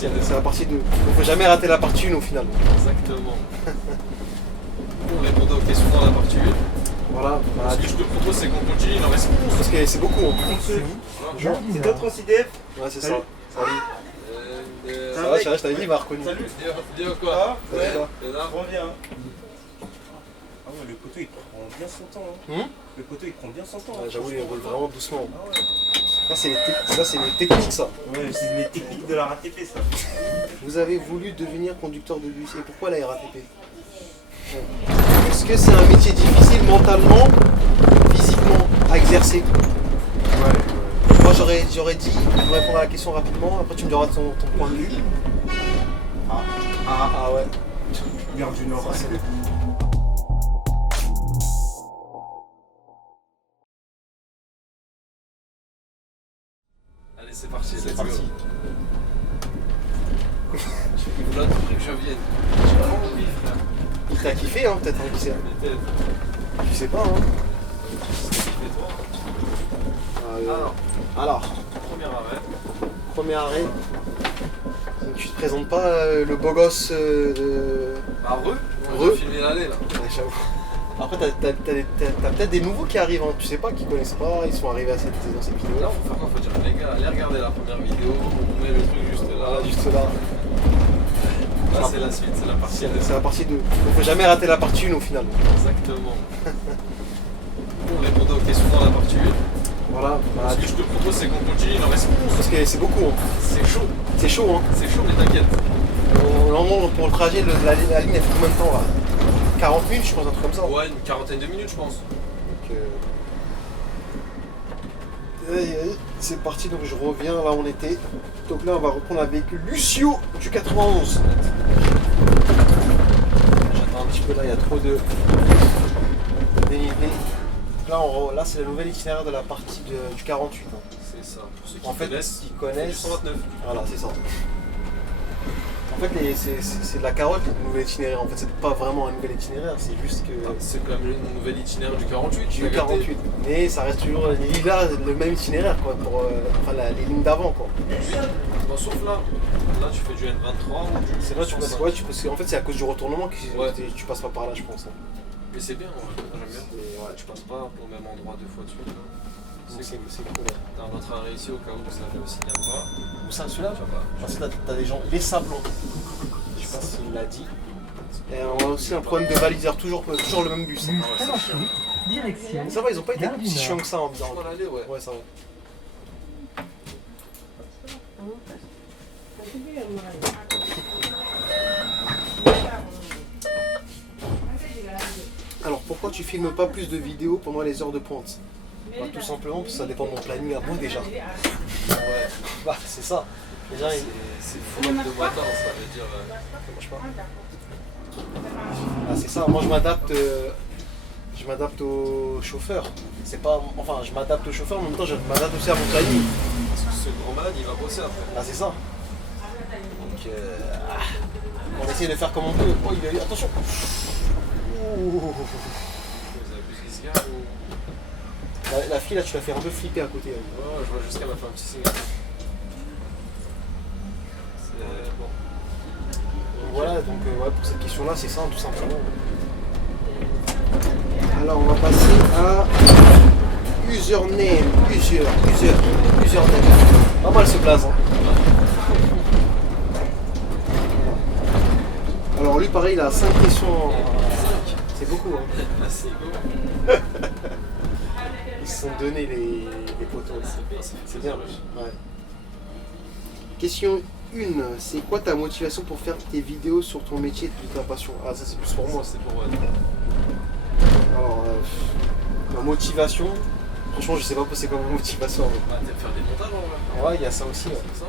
partie 2. C'est la partie 2. Il faut jamais rater la partie 1 au final. Exactement. On répondait aux questions dans la partie 1. Voilà. Ce que je te propose, c'est qu'on continue, il en reste 11. Parce que c'est beaucoup. Hein. C'est d'autres aussi DF. Ouais, c'est ça. Salut. Ça Ça va, je t'avais dit, il m'a reconnu. Salut, dis quoi? Ouais. Reviens. Ah ouais, le poteau il prend bien son temps. Hein. Le poteau il prend bien son temps. Ouais, j'avoue, il roule vraiment doucement. Ça, c'est les techniques, ça. Ouais, c'est les techniques de la RATP, ça. Vous avez voulu devenir conducteur de bus. Et pourquoi la RATP? Est-ce que c'est un métier difficile mentalement, physiquement à exercer? Ouais. Moi, j'aurais dit, je vais répondre à la question rapidement, après tu me diras ton point de vue. Ah ouais. Gare du Nord. Allez, c'est parti. C'est parti. Il voulait tout que je vienne. J'ai vraiment envie, frère. Il t'a kiffé, hein, peut-être, hein, qui sait. Je sais pas, hein. Et toi? Alors, premier arrêt. Donc, tu te présentes pas le beau gosse de. Bah, on va filmer l'aller là. Ouais, j'avoue. Après, t'as peut-être des nouveaux qui arrivent, hein. Tu sais pas, qui connaissent pas, ils sont arrivés dans cette vidéo Là, là. faut faire quoi? Faut dire, les gars, allez regarder la première vidéo, on met le truc juste là. Voilà, juste là. Là, c'est la suite, c'est la partie 2. C'est la partie 2. Il faut jamais rater la partie 1 au final. Exactement. On répondait aux questions dans la partie 1. Voilà. Ce que je te propose, c'est qu'on continue, il en reste 11. Parce que c'est beaucoup, hein. C'est chaud. C'est chaud, hein. C'est chaud, mais t'inquiète. Normalement, pour le trajet, la ligne, elle fait combien de temps là? 40 minutes, je pense, un truc comme ça. Ouais, une quarantaine de minutes, je pense. Donc, c'est parti, donc je reviens là où on était. Donc là, on va reprendre un véhicule Lucio du 91. J'attends un petit peu, là, il y a trop de dénivelé. Donc là, c'est la nouvelle itinéraire de la partie du 48. Hein. C'est ça. Pour ceux qui En fait, connaissent, qui connaissent. 129. Voilà, c'est ça. En fait, c'est de la carotte, le nouvel itinéraire. En fait, c'est pas vraiment un nouvel itinéraire, c'est juste que. C'est quand même le nouvel itinéraire du 48. tu Du l'as capté. 48. Mais ça reste toujours le même itinéraire, quoi, pour les lignes d'avant, quoi. Bon, sauf là. Là, tu fais du N23 ou du. C'est là tu passes, 105. ouais, en fait, c'est à cause du retournement que Ouais. tu passes pas par là, je pense. Hein. Mais c'est bien, moi, j'aime bien. Ouais. Tu passes pas au même endroit deux fois de suite. là. Donc, C'est cool. c'est cool. T'as un autre arrêt ici au cas où ça ne signale pas. Où ça, celui-là? Tu vois pas. Parce que t'as des gens, les sablons. Je sais pas s'il l'a dit. Et on a aussi un problème de baliseur, toujours le même bus. Hein. Direction. Mais ça va, ils ont pas été Gare du si Nord. chiants que ça en Je crois l'aller, ouais. Ouais, ça va. Alors pourquoi tu filmes pas plus de vidéos pendant les heures de pointe? Bah, tout simplement parce que ça dépend de mon planning à moi déjà. Ouais. Bah c'est ça. Déjà, C'est full de matin, ça veut dire. ça marche pas. Ah, c'est ça, moi je m'adapte au chauffeur. C'est pas. Enfin je m'adapte au chauffeur, en même temps je m'adapte aussi à mon planning. Parce que ce grand malade, il va bosser après. Ah c'est ça. Donc on essaie de faire comme on peut. Oh il a eu. Attention. Ouh. Vous avez plus ce gars ou. La fille là tu l'as fait un peu flipper à côté. Hein. Ouais, je vois jusqu'à m'a fait un petit signe. C'est bon. Donc, voilà, donc ouais, pour cette question là c'est ça tout simplement. Alors on va passer à username. Username. Pas mal ce blaze. Hein. Alors lui pareil il a 5 questions. C'est beaucoup hein. Merci, go. Ils se sont donnés les poteaux. C'est bien. Ouais. Question 1. C'est quoi ta motivation pour faire tes vidéos sur ton métier et ta passion? Ah ça c'est plus pour moi. C'est pour. Alors ma motivation, franchement je sais pas c'est quoi ma motivation. Bah, t'aimes faire des montages en vrai. Ouais il y a ça aussi. Ouais. C'est ça.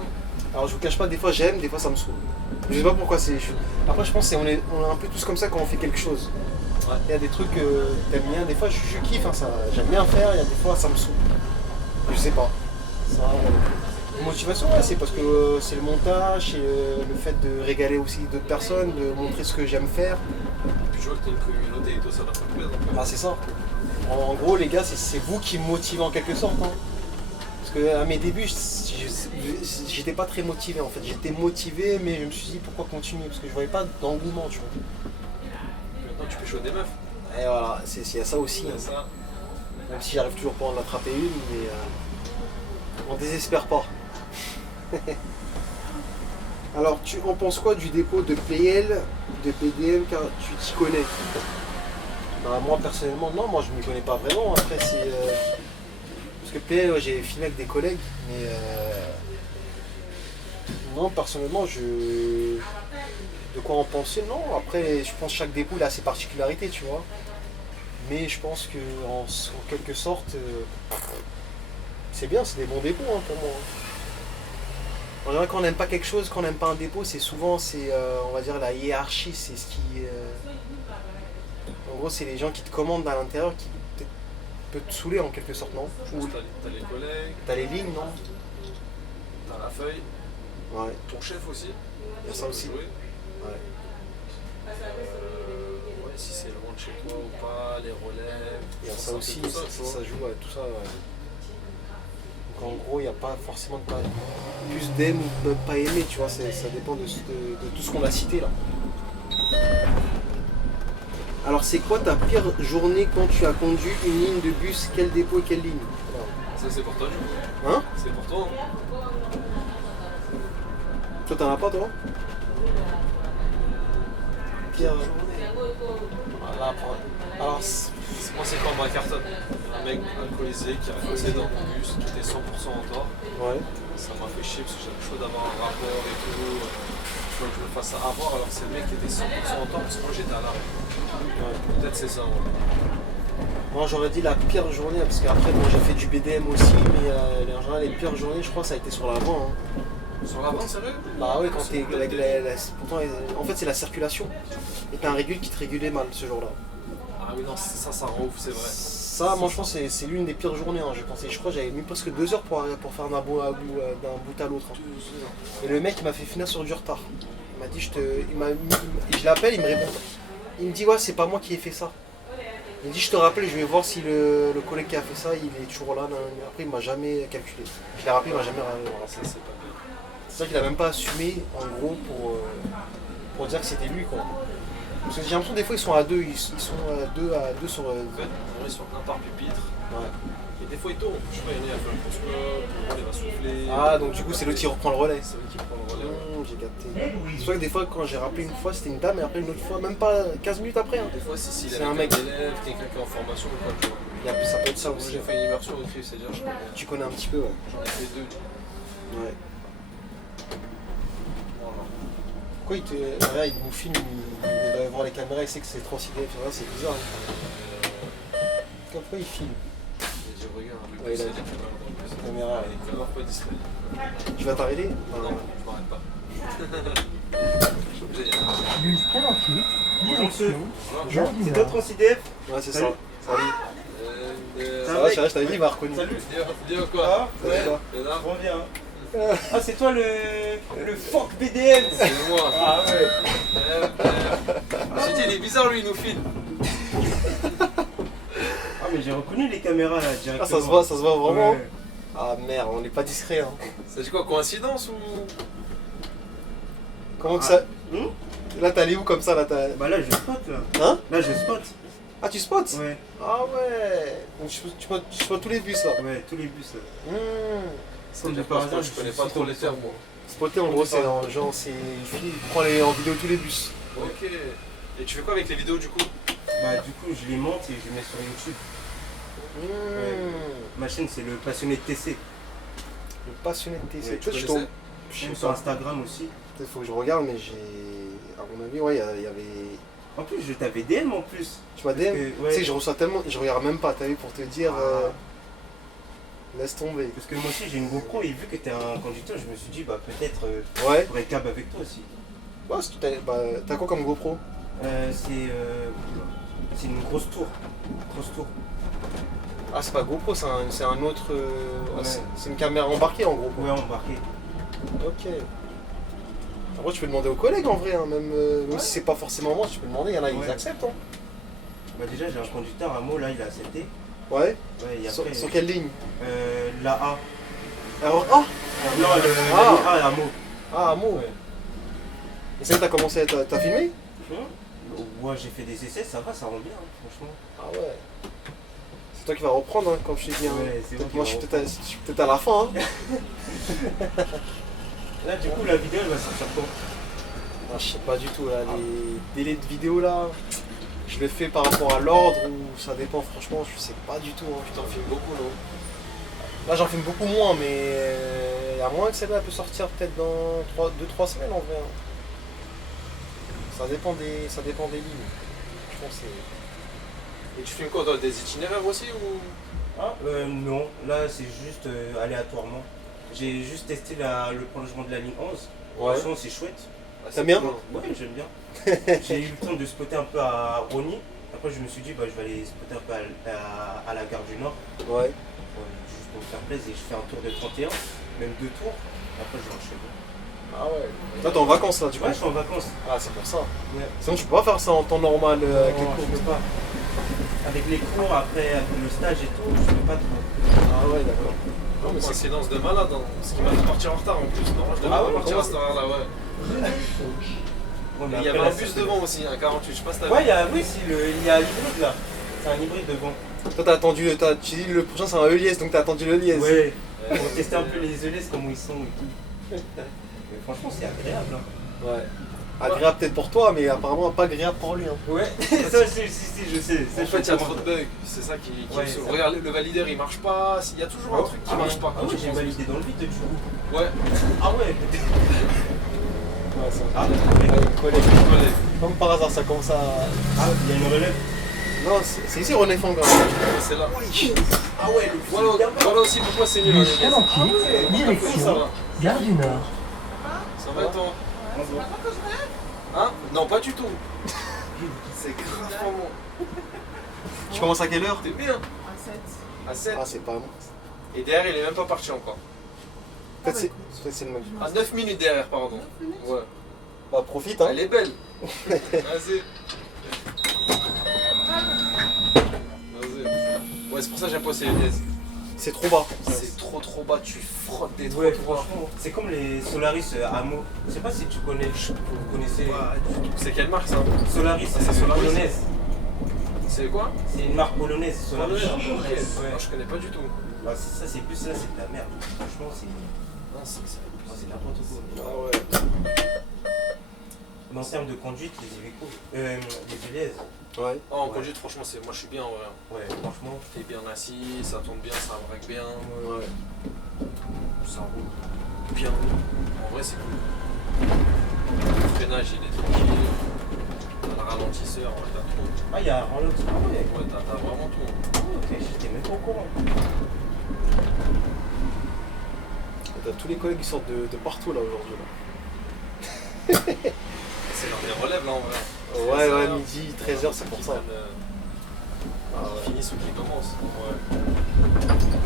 Alors je vous cache pas, des fois j'aime, des fois ça me saoule. Je sais pas pourquoi c'est. Après je pense qu'on est un peu tous comme ça quand on fait quelque chose. Ouais. Il y a des trucs que t'aimes bien, des fois je kiffe, hein, ça, j'aime bien faire, il y a des fois ça me saoule. Je sais pas. Ça, motivation, ouais, c'est parce que c'est le montage, c'est le fait de régaler aussi d'autres personnes, de montrer ce que j'aime faire. Puis je vois que t'as une communauté et tout, ça doit faire plaisir. Ah c'est ça. En gros les gars, c'est vous qui me motivez en quelque sorte. Hein. Parce Parce que à mes débuts, j'étais pas très motivé en fait. J'étais motivé, mais je me suis dit pourquoi continuer parce que je voyais pas d'engouement, tu vois. Maintenant, tu peux jouer des meufs. Et voilà, il y a ça aussi. C'est Hein. ça. Même si j'arrive toujours pas à en attraper une, mais on désespère pas. Alors, tu en penses quoi du dépôt de PL, de BDM, car tu t'y connais? Bah, moi personnellement, non, moi je m'y connais pas vraiment. Après, c'est. Parce que PL, ouais, j'ai filmé avec des collègues, mais. Non, personnellement, de quoi en penser? Non, après, je pense que chaque dépôt il a ses particularités, tu vois. Mais je pense que en quelque sorte, c'est bien, c'est des bons dépôts hein, pour moi. En général, quand on n'aime pas quelque chose, quand on n'aime pas un dépôt, c'est souvent, on va dire, la hiérarchie, c'est ce qui... En gros, c'est les gens qui te commandent à l'intérieur qui peut te saouler en quelque sorte, non? Je pense que t'as les collègues, T'as les lignes, non? t'as la feuille, Ouais, ton chef aussi. il y a ça aussi. Jouer. Ouais. Ouais, si c'est loin de chez toi ou pas, les relèves. Il y a je pense ça que aussi, c'est un peu tout ça tu vois. joue, ouais, tout ça. Ouais. Donc en gros, il n'y a pas forcément plus d'aime ou de pas aimer, tu vois, ça dépend de tout ce qu'on a cité là. Alors c'est quoi ta pire journée quand tu as conduit une ligne de bus? Quel dépôt et quelle ligne? Ça, c'est pour toi, du coup. Hein? C'est pour toi. Hein. Toi t'en as pas toi? Pire journée. Voilà, alors Moi, c'est quand Carton. Un mec alcoolisé qui a foncé dans mon bus, qui était 100% en tort. ouais. Ça m'a fait chier parce que j'avais chaud d'avoir un rapport et tout. Je veux que je me fasse avoir alors que c'est le mec qui était 100% en tort parce que moi j'étais à l'arrêt. Peut-être c'est ça. Ouais. Moi j'aurais dit la pire journée parce qu'après moi j'ai fait du BDM aussi mais en général les pires journées je crois ça a été sur l'avant. Hein. Sur l'avant, sérieux? Bah ouais quand t'es avec pourtant en fait c'est la circulation. Et t'as un régule qui te régulait mal ce jour-là. Ah oui, non, ça rend ouf, c'est vrai. Ça moi je pense que c'est l'une des pires journées hein, je pensais. Je crois que j'avais mis presque 2 heures pour faire d'un bout à l'autre. Hein. 2 heures. Et le mec il m'a fait finir sur du retard. Il m'a dit je l'appelle, il me répond. Il me dit ouais c'est pas moi qui ai fait ça. Il me dit je te rappelle, je vais voir si le collègue qui a fait ça, il est toujours là. Après il m'a jamais calculé. Je l'ai rappelé, il m'a jamais rappelé. Voilà. Ça, c'est pas bien. C'est ça qu'il a même pas assumé en gros pour dire que c'était lui quoi. Parce que j'ai l'impression des fois ils sont à deux, ils sont à deux sur. En fait, on est sur un par pupitre. Ouais. Et des fois, il tourne. Je sais pas, il y en a, il va faire le proscope, il va souffler. Ah donc du coup c'est l'autre qui reprend le relais. C'est lui qui prend le relais. J'ai capté. C'est vrai que des fois quand j'ai rappelé une fois c'était une dame et après une autre fois, même pas 15 minutes après. Hein. Des fois, si C'est il a un un mec. élève, quelqu'un qui est en formation ou quoi, tu vois. Ça peut être ça Moi, aussi. j'ai fait une immersion au tri, c'est-à-dire Tu connais un petit peu ouais. j'en ai fait 2. Ouais. Voilà. Pourquoi là, il nous filme, il doit voir les caméras, il sait que c'est 360, tu vois, c'est bizarre. Hein. Pourquoi il filme? Il dit, regarde, le Ouais, il a c'est dit. dit, La caméra, il est pas distrait. Tu vas t'arrêter? Non, je m'arrête pas. Je suis obligé. Bus 48, direction Bonjour. Gare du C'est Nord. toi 3CDF? Ouais, c'est ça. Salut. Salut. Ça Ça va, va, je t'avais dit, il m'a reconnu. Salut. Dis-moi quoi? Ah, ouais. quoi? Il y en a? Reviens. Ah, c'est toi le fuck BDM? C'est moi. Ah ouais. J'ai dit, il est bizarre, lui, il nous filme. Ah, mais j'ai reconnu les caméras là directement. Ah, ça se voit vraiment? Ouais. Ah merde, on n'est pas discret. Hein. Ça dit quoi, coïncidence ou. Comment que Ah. ça. Hmm. Là, t'es allé où comme ça là Bah là, je spot là. Hein? Là, je spot. Ah, tu spots? Ouais. Ah ouais. Donc tu spots tous les bus là. Ouais, tous les bus là. Ça veut de dire par quoi, hasard, je connais je pas suis trop les termes, moi. Spotter en gros, c'est genre, il prend en vidéo tous les bus. Ok. Et tu fais quoi avec les vidéos du coup? Bah, du coup, je les monte et je les mets sur YouTube. Ma chaîne, c'est le passionné de TC. Le passionné de TC. Ouais, tu Toi, je connaissais? tombe. Je Même sais sur pas. Instagram aussi. Peut-être faut que je regarde, mais à mon avis, ouais, il y avait. En plus, je t'avais DM en plus. Tu m'as Parce DM? que, ouais. Tu sais, je reçois tellement, je regarde même pas, t'as vu, pour te dire. Ah. Laisse tomber. Parce que moi aussi, j'ai une GoPro et vu que t'es un conducteur, je me suis dit, bah peut-être Ouais. je pourrais câble avec toi aussi. Ouais, t'as quoi comme GoPro? C'est une grosse tour. Grosse tour. Ah, c'est pas GoPro, c'est un autre. Ouais. C'est une caméra embarquée en gros. Ouais, embarqué. Ok. Après, tu peux demander aux collègues en vrai, hein, même si c'est pas forcément moi, tu peux demander, il y en a, ils Ouais. acceptent. Hein. Bah déjà, j'ai un conducteur à Meaux, là, il a accepté. Ouais. Ouais, et Sur après, quelle ligne? la A. Alors, ah Non, Ah. à Meaux. Ah, Meaux. Ouais. Et ça y est, t'as commencé, t'as filmé? Moi j'ai fait des essais, ça va, ça rend bien, hein, franchement. Ah ouais. C'est toi qui vas reprendre, hein, quand je t'ai dit. Hein. Ouais, c'est moi qui Moi, va je suis peut-être à la fin. Hein. Là, du coup, la vidéo elle va sortir quand? Ah, je sais pas du tout, là, les délais de vidéo là, je le fais par rapport à l'ordre ou ça dépend, franchement, je sais pas du tout. Hein. Tu t'en filmes beaucoup, non? Là, j'en filme beaucoup moins, mais il y a moins que celle-là elle peut sortir peut-être dans 2-3 semaines en vrai. Hein. Ça dépend des lignes. Je pense que c'est. Et tu filmes quoi, toi, des itinéraires aussi ou? Non, là c'est juste aléatoirement. J'ai juste testé le prolongement de la ligne 11. Ouais. Franchement, c'est chouette. T'aimes bien? Ouais, j'aime bien. J'ai eu le temps de spotter un peu à Rony. Après, je me suis dit, bah, je vais aller spotter un peu à la gare du Nord. Ouais. Juste pour me faire plaisir. Et je fais un tour de 31, même 2 tours. Après, je rentre chez moi. Ah ouais. Toi, t'es en vacances là, du coup? Ouais, je suis en vacances. Ah, c'est pour ça. Ouais. Sinon, tu peux pas faire ça en temps normal avec les Non, cours. je peux pas. Avec les cours, après, avec le stage et tout, je peux pas trop. Ah ouais, d'accord. Non, mais coïncidence de malade, hein. Ce qui m'a fait partir en retard en plus. Non, je devais Ah pas ouais, partir à comment cette heure-là, ouais. Ouais, mais Et il y après, avait là, un bus ça fait- devant aussi, un 48, je sais pas si t'as vu. Ouais, oui, si, il y a l'hybride là. C'est un hybride devant. Toi, t'as attendu, tu dis le prochain c'est un Eliès, donc t'as attendu le Eliès. Ouais, pour tester un peu les ELS, comment ils sont et tout. Mais franchement, c'est agréable. Hein. Ouais. Agréable peut-être pour toi, mais apparemment pas agréable pour lui. Hein. Ouais, ça, si, je sais. En fait, il y a trop de bugs, c'est ça qui Ouais, me saoule. ça. Regarde, le valideur il marche pas, il y a toujours un truc qui marche pas. Ah quand ouais, tu j'ai penses. validé dans le vide du coup. Ouais, Ah ouais, Ouais, ça. ah, Collègue. collègue. Comme par hasard, ça commence à. il y a une relève. Non, c'est ici René Fang quand même. C'est là. Ah ouais, le Voilà aussi pourquoi c'est nul. Bus hein, les gars. Palantier, Ça direction va. Gare du Nord. Ça va toi? Hein? Non, pas du tout. C'est grave pour moi. Tu commences à quelle heure? T'es bien? À 7. Ah, c'est pas moi. Et derrière, il est même pas parti encore. Peut-être c'est le même. À 9 minutes derrière, pardon. Ouais. Bah, profite, hein. Elle est belle. Vas-y. Vas-y. Ouais, c'est pour ça que j'aime pas ces lunettes. C'est trop bas. C'est trop bas, tu frottes des Ouais, trottoirs. franchement, c'est comme les Solaris à Meaux. Je sais pas si tu connais, vous connaissez. Pas du tout. C'est quelle marque ça? Solaris, Ah, c'est c'est Solaris. polonaise. C'est quoi? C'est une marque polonaise, Solaris. Ok. Ouais. Non, je connais pas du tout. Bah, ça, c'est plus là, c'est de la merde. Franchement, c'est Non, c'est n'importe quoi. Ah ouais. Mais en termes de conduite, les Ulez, Ouais. Oh, en Ouais. conduite, franchement, moi je suis bien en vrai. ouais, franchement, T'es bien assis, ça tourne bien, ça braque bien, Ouais. ça roule bien. En vrai, c'est cool. Le freinage, il est tranquille. T'as le ralentisseur, ouais, t'as tout. ah, il y a un ralenti. Ah ouais, Ouais, t'as vraiment tout. ah, ok, j'étais même pas au courant. T'as tous les collègues qui sortent de partout là aujourd'hui. Là. C'est l'heure des relèves là en vrai. Ouais, 13 ouais, heures. midi, 13h, c'est pour ça. Qui finissent ou qui commencent. Ouais.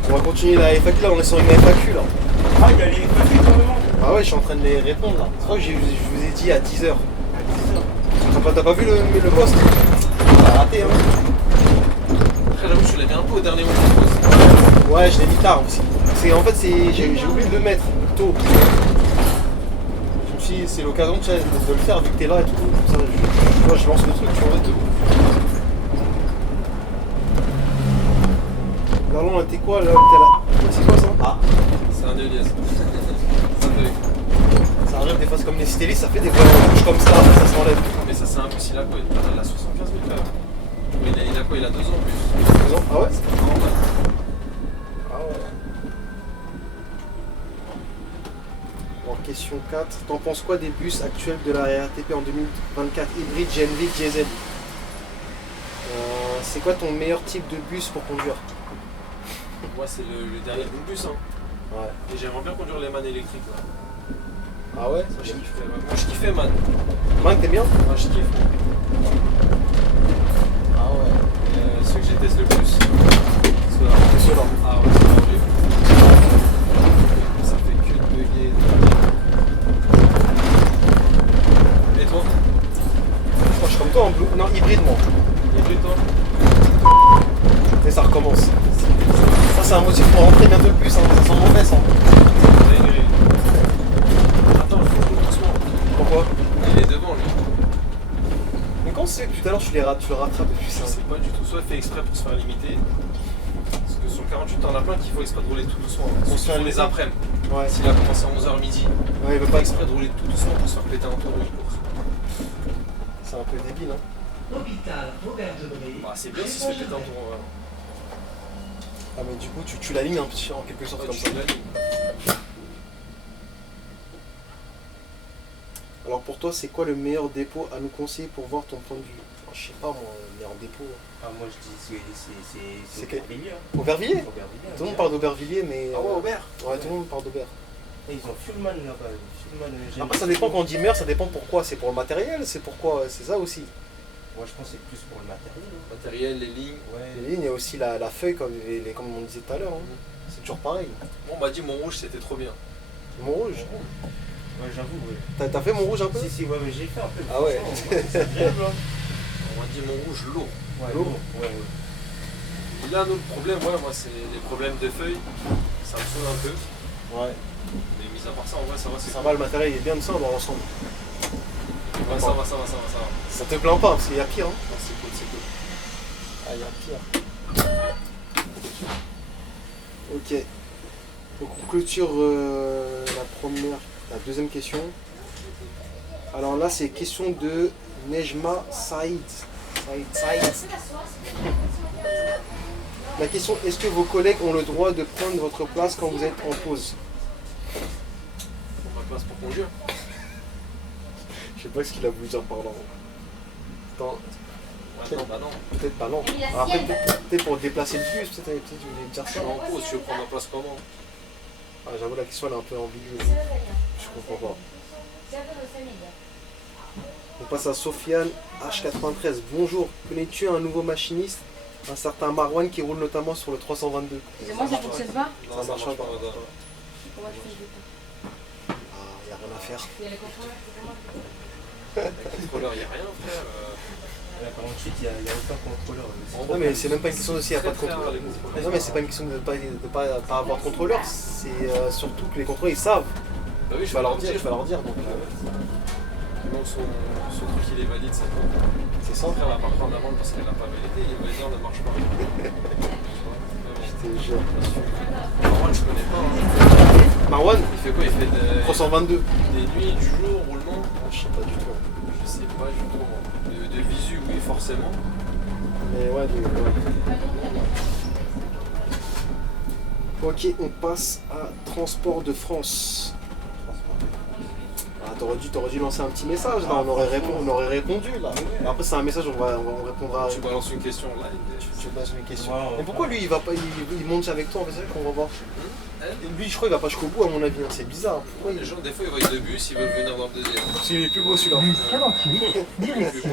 On va continuer la FAQ là, on est sur une FAQ là. Ah, il y a les papiers carrément. Ah ouais, je suis en train de les répondre là. C'est vrai que je vous ai dit à 10h. T'as pas vu le poste? T'as raté hein. Après, j'avoue, je l'ai mis un peu au dernier moment. Ouais, je l'ai mis tard aussi. En fait, j'ai oublié de le mettre tôt. Je me suis dit, c'est l'occasion de le faire vu que t'es là et tout. Comme ça, moi, je lance le truc, tu vois. Là, on était quoi là? C'est quoi ça? Ah, C'est un Elias. Ça fait. Ça arrive des fois, c'est comme les citélis, ça fait des fois on bouge comme ça s'enlève. Mais ça, c'est impossible. Il a quoi? Il a 75 000 quand même. Mais il a quoi? Il a 2 ans en plus. 2 ans. Ah ouais? Non, ouais. Ah ouais. En question 4, t'en penses quoi des bus actuels de la RATP en 2024 hybride, GNV, diesel? C'est quoi ton meilleur type de bus pour conduire? Moi, c'est le dernier bus. Hein. Ouais. Et j'aimerais bien conduire les mannes électriques. Là. Ah ouais? Ça, je kiffais. Moi, je kiffais man. Mike, t'es bien? Moi, je kiffe. Ah ouais. Ceux que j'ai testé le plus, ceux-là. C'est ceux-là. Ah ouais, c'est horrible. Ça fait que de bugger. Et toi? Moi, je suis comme toi en bleu. Non, hybride, moi. Et puis toi? Et ça recommence. Ça, c'est un motif pour rentrer bientôt le bus, hein. Ça sent mauvais, ça. sais que tout à l'heure tu le rattrapes depuis Je ça. sais pas du tout. Soit il fait exprès pour se faire limiter. Parce que sur le 48, t'en as plein qui font exprès de rouler tout doucement. Pour se faire Surtout les limiter. après-midi. Ouais. S'il a commencé à 11h midi, Ouais, il veut pas pas exprès de rouler tout doucement pour se faire péter un tour ou une course. C'est un peu débile, hein. Hôpital Robert Debré. Bah, c'est bien si se fait péter un tour. Ah, mais du coup, tu l'alignes un petit en quelque sorte Ouais, comme tu ça. fais la ligne. Alors pour toi, c'est quoi le meilleur dépôt à nous conseiller pour voir ton point de vue? Je sais pas moi, le meilleur dépôt. Ah, moi je dis c'est C'est que- Aubervilliers. Aubervilliers? Aubervilliers, Tout le monde parle d'Aubervilliers, mais. Ah ouais, Aubert. Ouais, tout le monde parle d'Aubert. Et ils ont Fullman là-bas. Fullman, j'aime Après, ça bien. dépend quand on dit meilleur, ça dépend pourquoi. C'est pour le matériel, c'est pourquoi. C'est ça aussi. Moi je pense que c'est plus pour le matériel. Matériel, les lignes. Ouais. Les lignes, il y a aussi la feuille, comme on disait tout à l'heure. hein. C'est toujours pareil. Bon, on m'a dit mon rouge c'était trop bien. Mon rouge. Ouais, j'avoue, ouais. T'as fait mon rouge un peu? Si, ouais, mais j'ai fait un peu. Ah ouais. franchement, c'est agréable, hein. On m'a dit mon rouge lourd. Ouais, Lourd. ouais. Et là, un autre problème, ouais, moi, c'est les problèmes de feuilles. Ça me saoule un peu. Ouais. Mais mis à part ça, en vrai, ça va, c'est Ça va, le matériel il est bien de ça dans l'ensemble. Ouais, ça va, ça va, ça va, ça va. Ça te plaint pas, parce qu'il y a pire. Hein. Non, c'est cool, c'est cool. Ah, il y a pire. Ok. Donc on clôture la deuxième question. Alors là, c'est question de Nejma Saïd. Saïd. La question, est-ce que vos collègues ont le droit de prendre votre place quand vous êtes en pause? On va place pour conduire. Je sais pas ce qu'il a voulu dire par là. Attends, Attends, bah non. peut-être pas non. Après, peut-être pour déplacer le bus, peut-être tu voulais dire Je ça. suis en pause, tu veux prendre ma place comment? Ah, j'avoue, la question elle est un peu ambiguë. Je comprends pas. On passe à Sofiane H93. Bonjour, connais-tu un nouveau machiniste, un certain Marwan qui roule notamment sur le 322? Excusez-moi, ça fonctionne pas? Non, ça marche pas, madame. Comment je fais le dépôt? Ah, y a rien à faire. Il y a les contrôleurs, c'est comment? Le contrôleur, il n'y a rien, frère. Là, 48, il n'y a aucun contrôleur. Non, mais c'est même pas une question aussi, il n'y a pas de Très, très contrôleur. rare, les contrôleurs. Non, mais c'est pas une question de pas avoir de contrôleur, c'est surtout que les contrôleurs ils savent. Bah oui, Je vais leur dire, donc Donc son truc il est valide, c'est bon. c'est ça. Après, elle va pas prendre d'amende parce qu'elle n'a pas validé, et le valideur ne marche pas. Je te jure. Marwan, je connais pas. Hein. Marwan, Il fait quoi? Il fait des 322. nuits, du jour, roulement? Je sais pas du tout. Je sais pas du tout. De visu, oui, forcément. Mais ouais, Ok, on passe à Transport de France. Ah, t'aurais dû lancer un petit message, là, on aurait répondu là. Après c'est un message, on répondra. Tu balances une question là. Tu passes une question. Ouais, Mais pourquoi lui il va pas, il monte avec toi en fait, c'est ça qu'on va voir. Hein? Lui je crois il va pas jusqu'au bout à mon avis, hein. C'est bizarre. Pourquoi Les gens, des fois, ils voient deux bus, ils veulent venir dans le deuxième. Parce qu'il est plus beau celui-là. Bus 48, direction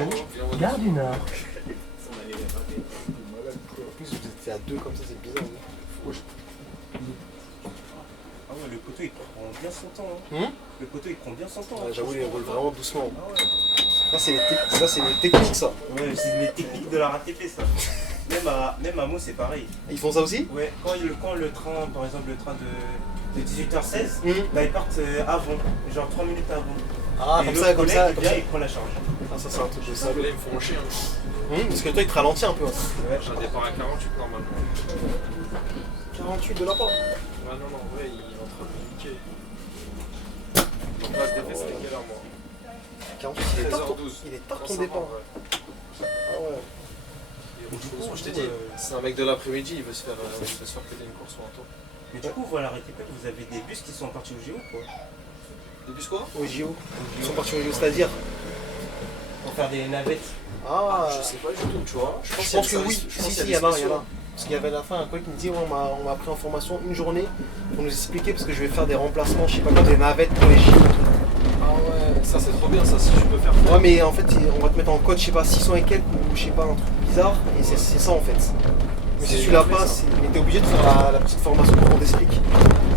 Gare du Nord. En plus vous étiez à deux comme ça, c'est bizarre. hein. Ah ouais, le poteau il prend bien son temps. Hein. Hum Le poteau il prend bien son temps. Ouais, hein, j'avoue il franchement. roule vraiment doucement. Ah ouais. Ça c'est les techniques ça. Ouais, c'est les techniques de la RATP ça. Même à Meaux c'est pareil. Ils font ça aussi? Ouais, quand le train, par exemple le train de 18h16, Hum. bah ils partent avant, genre 3 minutes avant. Ah Et comme l'autre ça, comme collègue, ça, il comme vient, ça. il prend la charge. Ah ça c'est un truc de Ça, salaud. là, ils me font chier. Hein. Parce que toi il te ralentit un peu. Hein. Ouais. J'ai un départ à 48 normalement. 48 de la part. Ah non, non, en vrai, il est en train de me niquer. Donc là, ce défait, c'était quelle heure, moi? 48, il est tard ton, 13h12. il est tard ton 35, départ. ouais. Ah ouais. Et je te dis, c'est un mec de l'après-midi, il veut se faire péter une course ou un tour. Mais du coup, voilà, RATP, vous avez des bus qui sont partis au Géo quoi. Des bus quoi? Au JO. Ils sont partis au JO, c'est-à-dire. Pour faire des navettes. Ah, Je sais pas du tout, tu vois. je pense que oui. Si, il y en a, il y en a. Parce qu'il y avait à la fin un collègue qui me dit ouais, on m'a pris en formation une journée pour nous expliquer parce que je vais faire des remplacements, je sais pas quoi, des navettes pour les JO. Ah ouais, ça c'est trop bien, ça, si tu peux faire. Ouais, mais en fait, on va te mettre en code, je sais pas, 600 et quelques ou je sais pas, un truc bizarre. Et c'est ça en fait. Mais si C'est tu l'as parfait, pas, ça. mais t'es obligé de faire la petite formation pour qu'on t'explique.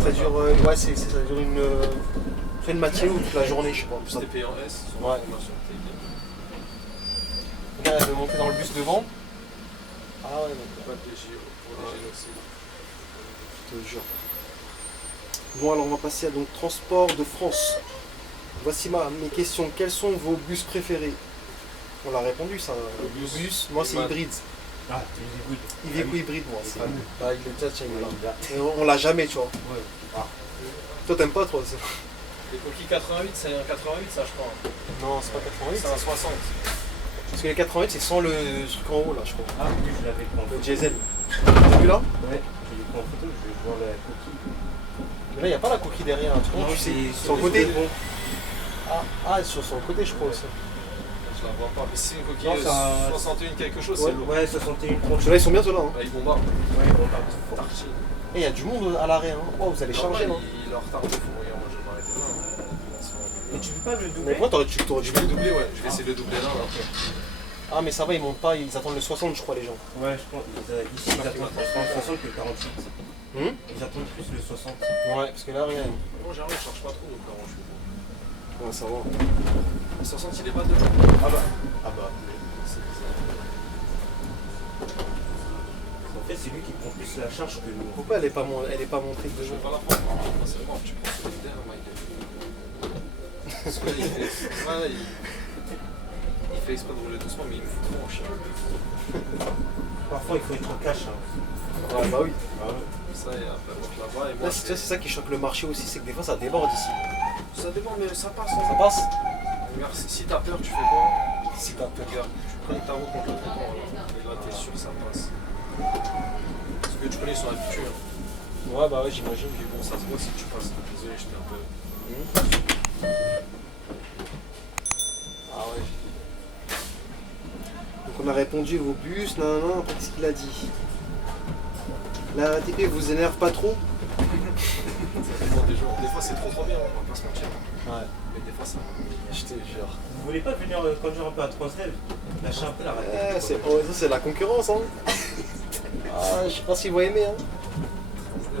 Ça dure, ouais, ça dure une matinée ou toute la journée, je sais pas. Ça- C'était payé en S, sur Ouais. la formation. Regarde, elle veut monter dans le bus devant. Ah ouais, donc, Pas de JO, pour les génocides. je te jure. Bon, alors on va passer à donc Transport de France. Voici mes questions. Quels sont vos bus préférés? On l'a répondu ça. Le bus, moi c'est Ouais. hybride. Ah, tu les écoutes. Iveco hybride moi. C'est C'est pas nous. bah, il est déjà China. Ouais, Et on l'a jamais, tu vois. ouais. Toi t'aimes pas toi ça. Les coquilles 88, c'est un 88 ça je crois. Non, c'est pas 88. C'est un 60. Parce que les 88 c'est sans le truc en haut là, je crois. Ah oui, je l'avais pris en Le photo. diesel. T'as vu là? Ouais, je l'ai pris en photo, je vais voir la coquille. Mais là il n'y a pas la coquille derrière. Tu vois, Non, tu sais. c'est Sur le côté. Bon. Sur le côté je crois aussi. Je la vois pas. Mais si c'est une coquille Non, c'est un- 61 quelque chose, Ouais. c'est lourd. Ouais, 61 30. Ceux-là ils sont bien ceux-là. Hein. Là, ils bombardent. Ouais, bon, par contre. Archi. Et il y a du monde à l'arrêt. Hein. Oh, vous allez charger non? Il est en retard de fou. Regarde, moi je vais m'arrêter là. Mais tu veux pas le Mais doubler? moi t'aurais dû Je vais le doubler, ouais. Je vais essayer de le doubler là. Ah mais ça va, ils montent pas, ils attendent le 60 je crois les gens. Ouais, je pense. Ici, ils attendent plus le 60 que le 48. Hum Ils attendent plus le 60. Ouais, parce que là rien. Moi j'arrive, je cherche pas trop donc là je suis bon. Ouais, ça va. Le 60 il est pas devant. Ah bah. Ah bah. C'est bizarre. En fait, c'est lui qui prend plus la charge que nous. Pourquoi elle est pas montée Je devant? vais pas la prendre. Ah, c'est mort, tu prends celui derrière, Michael. Parce que là, il fait exprès de rouler doucement, mais il me fout trop en chien. Parfois, il faut être cash. Hein. Ouais, bah oui. Ah ouais. Ça, et après, donc là-bas, et Là, moi, c'est ça qui choque le marché aussi, c'est que des fois ça déborde ici. ça dépend, mais ça passe. Ça Hein. passe? Regarde, si t'as peur, tu fais quoi? Si t'as peur. Regarde, tu prends ta roue contre le trottoir, là. Et là, t'es sûr que ça passe. Parce que tu connais, ils sont habitués. Hein. Ouais, bah ouais, j'imagine. Mais bon, ça se voit si tu passes. Désolé, j'étais un peu. Ah ouais. Donc on a répondu au bus, non, non, après qu'est-ce qu'il a dit? La RATP vous énerve pas trop? Ça dépend des jours. Des fois, c'est trop bien, on va pas se mentir. Ouais. Mais des fois, ça. Je te jure. Vous voulez pas venir conduire un peu à Transdev? Lâcher un peu la raquette. Ça c'est la concurrence, hein. Ah, je sais pas s'ils vont aimer, hein.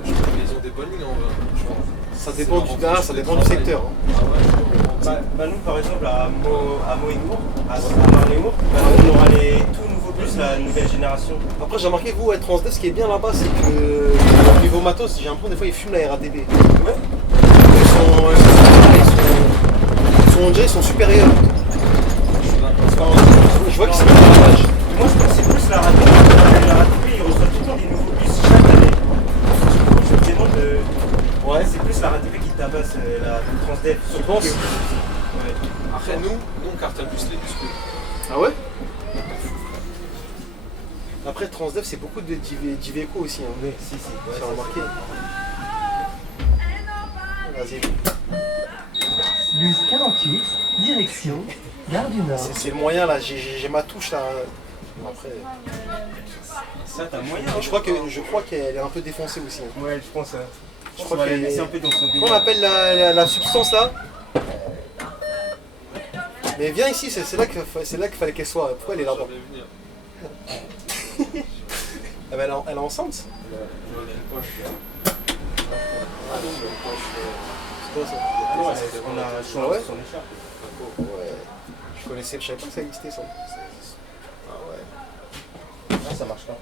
Je crois qu'ils ont des bonnes lignes en vrai. Je crois. Ça dépend ça dépend du secteur. Hein. Ah ouais, Bah, nous, par exemple, à Moïgour, à Marlémour, on aura les tout nouveaux bus, la nouvelle génération. Après, j'ai remarqué, vous, à Transdev, ce qui est bien là-bas, c'est que niveau matos, j'ai l'impression des fois ils fument la RATP. Ouais. On dirait ils sont supérieurs. je suis d'accord. Je vois qu'ils sont avantage. Moi, je pense que c'est plus la RATP. La RATP, ils reçoivent tout le temps des nouveaux bus chaque année. Je me demande, Ouais. c'est plus la RATP qui tabasse la Transdev. Tu penses? Ouais. Après, nous, on cartonne plus les bus que. Ah ouais? Après, Transdev, c'est beaucoup d'Iveco aussi. Hein. Oui, si, si. Ouais, J'ai ça, remarqué. Vas-y. Bus 48, direction Gare du Nord. C'est le moyen là, j'ai ma touche là. Après. Ça, t'as moyen. Et je crois qu'elle est un peu défoncée aussi. Hein. Ouais, je pense. Je crois qu'on va la qu'elle laisser est. un peu dans son Comment on délire. appelle la substance là? Mais viens ici, c'est là qu'il fallait qu'elle soit. Pourquoi elle est là-bas? Jamais venir. Ah bah, elle est enceinte? Il y a une poche. C'est quoi ça? Ah ouais, on a changé Ah ouais son écharpe. Ouais. Je savais pas que ça existait ça. Ah ouais. Ah, ça marche pas.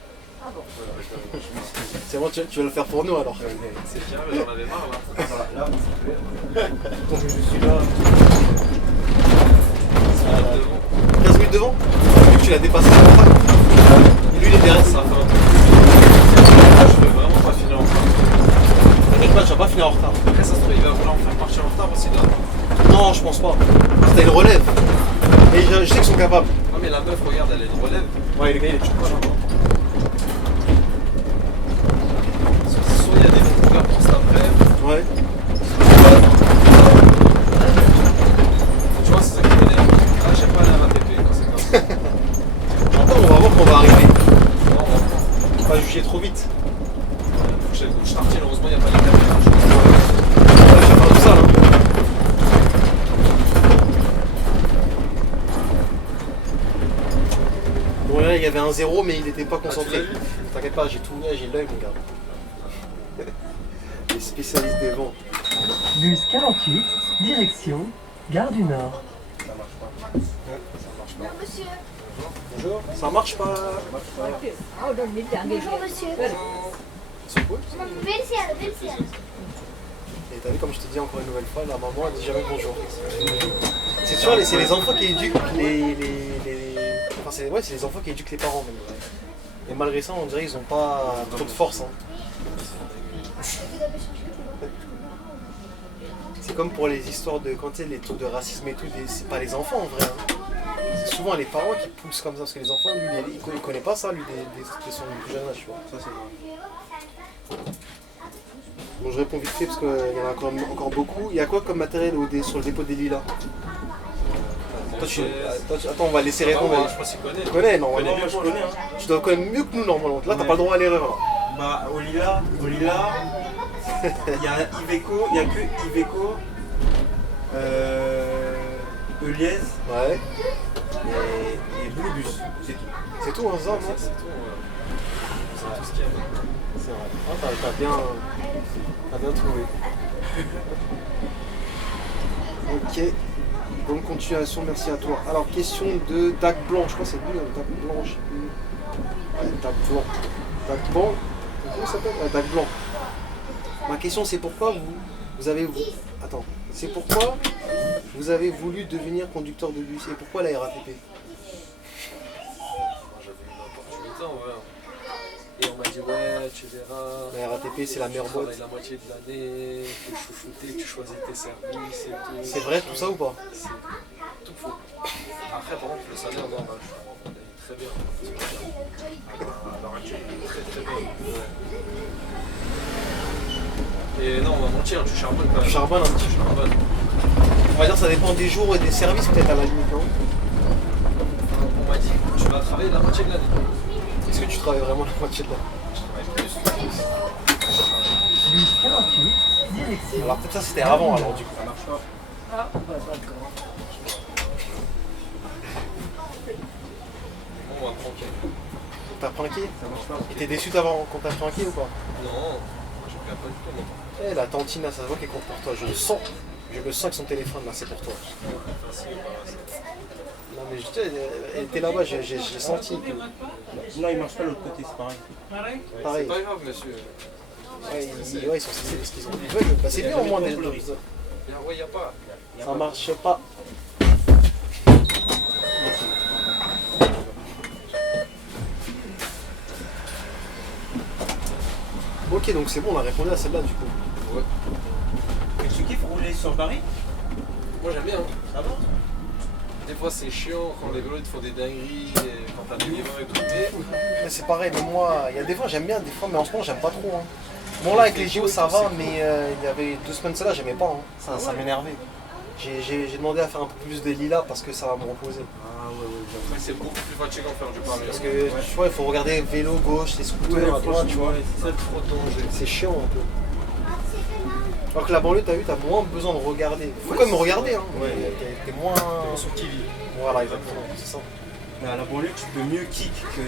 C'est bon, tu vas le faire pour nous alors. C'est bien, mais j'en avais marre là. Voilà, là, quand je suis là, Devant. 15 minutes devant? Tu l'as dépassé. Et lui il est derrière. Ça fait un truc. Je veux vraiment pas finir en retard. T'inquiète pas, tu vas pas finir en retard. Après, ça se trouve, il va vouloir me faire partir en retard aussi là. Non, je pense pas. T'as une relève. Et je sais qu'ils sont capables. Ah, mais la meuf, regarde, elle est de relève. Ouais, le gars il est toujours pas là. Soit il y a des bons couverts pour cet après. Ouais. Tu vois, c'est ça qui m'énerve. Ah, j'aime pas la RATP quand c'est comme ça. Attends, on va voir qu'on va arriver. Non, on va voir. Pas juger trop vite. Faut que je tartine, heureusement, il n'y a pas les caméras. Ouais, je vais faire tout ça là. Bon là il y avait un 0 mais il n'était pas concentré. Ah, tu l'as vu? T'inquiète pas, j'ai tout j'ai l'œil mon gars. Les spécialistes des vents. Bus 48, direction Gare du Nord. Monsieur. Bonjour. Ça marche pas. Bonjour, monsieur. C'est cool. Merci. Et t'as vu comme je te dis encore une nouvelle fois, la maman elle dit jamais bonjour. C'est sûr, c'est les enfants qui éduquent les c'est les enfants qui éduquent les parents même. Et malgré ça, on dirait qu'ils ont pas trop de force. Hein. C'est comme pour les histoires de quand tu sais, les trucs de racisme et tout, c'est pas les enfants en vrai. Hein. C'est souvent les parents qui poussent comme ça parce que les enfants, lui, il connaît pas ça, lui, qui sont du plus jeune âge, tu vois. Ça, c'est vrai. Bon, je réponds vite fait parce qu'il y en a encore beaucoup. Il y a quoi comme matériel sur le dépôt des lilas? Attends, on va laisser répondre. Je pense qu'il connaît. Tu connais, normalement. Moi, je connais. Hein. Tu dois connaître mieux que nous, normalement. Là, t'as pas le droit à l'erreur. Là. Bah, au Lila, il y a Iveco, il n'y a que Iveco, Eliez Ouais. et Bluebus, c'est tout. C'est tout, hein, ça, non? C'est tout. C'est tout ce qu'il y a. C'est vrai. Ah, t'as bien trouvé. Ok. Bonne continuation, merci à toi. Alors, question de Dac Blanc. Je crois que c'est lui, hein, Dac Blanc, je sais plus. Ouais, Dac Blanc. Dac Blanc. Comment ça s'appelle? Dac Blanc. Ma question, c'est pourquoi vous avez... Attends. C'est pourquoi vous avez voulu devenir conducteur de bus et pourquoi la RATP? J'avais une opportunité en vrai. Et on m'a dit ouais, tu verras. La RATP, c'est la meilleure boîte. Tu travailles la moitié de l'année, tu es chouchouté, tu choisis tes services et tout. C'est vrai tout ça ou pas? C'est tout faux. Après, par contre, le salaire, non, bah, il est très bien. À l'heure actuelle, il est très très bien. Ouais. Et non, on va mentir, tu charbonnes quand même. Tu charbonnes un petit peu. Charbonne. On va dire que ça dépend des jours et des services peut-être à la limite, non? On m'a dit, tu vas travailler la moitié de l'année. Est-ce que tu travailles vraiment la moitié de l'année? Je travaille plus. Bus 48, direction. Alors peut-être ça c'était avant alors du coup. Ça marche pas. Ah, bah d'accord. Bon, on va tranquille. T'as pranké? Ça marche pas. Et t'es déçu d'avoir qu'on t'a pranké ou pas? Non, je regarde pas du tout, moi. Eh la tantine là, ça se voit qu'elle compte pour toi, je le sens. Je le sens que son téléphone là, c'est pour toi. Facile, pas Non mais je sais, elle était là-bas, j'ai senti que... Non, il marche pas de l'autre côté, c'est pareil. C'est Pareil. pas grave, monsieur. Ouais, ils sont stressés parce qu'ils ont dit ouais, bah, c'est bien au moins des... Ouais, y a pas. Ça marche pas. Ok, donc c'est bon, on a répondu à celle-là du coup. Ouais. Et tu kiffes rouler sur Paris? Moi j'aime bien. Ça va? Des fois c'est chiant quand les vélos ils te font des dingueries, et quand t'as des livreurs et tout. Mais c'est pareil, mais moi, il y a des fois j'aime bien, des fois, mais en ce moment j'aime pas trop. Hein. Bon là avec les JO ça va, mais il y avait 2 semaines de cela, j'aimais pas, hein. Ça m'énervait. J'ai demandé à faire un peu plus de lilas parce que ça va me reposer. Ah ouais, Mais c'est beaucoup plus fatigant de faire du Paris. Parce que tu vois, il faut regarder vélo gauche, les scooters à droite, tu vois. C'est trop de danger. C'est chiant un peu. Alors que la banlieue, t'as vu, t'as moins besoin de regarder. Faut quand même regarder, hein. Ouais. T'es moins. Sur qui vit. Voilà, exactement, c'est ça. Mais à la banlieue, tu peux mieux kick que.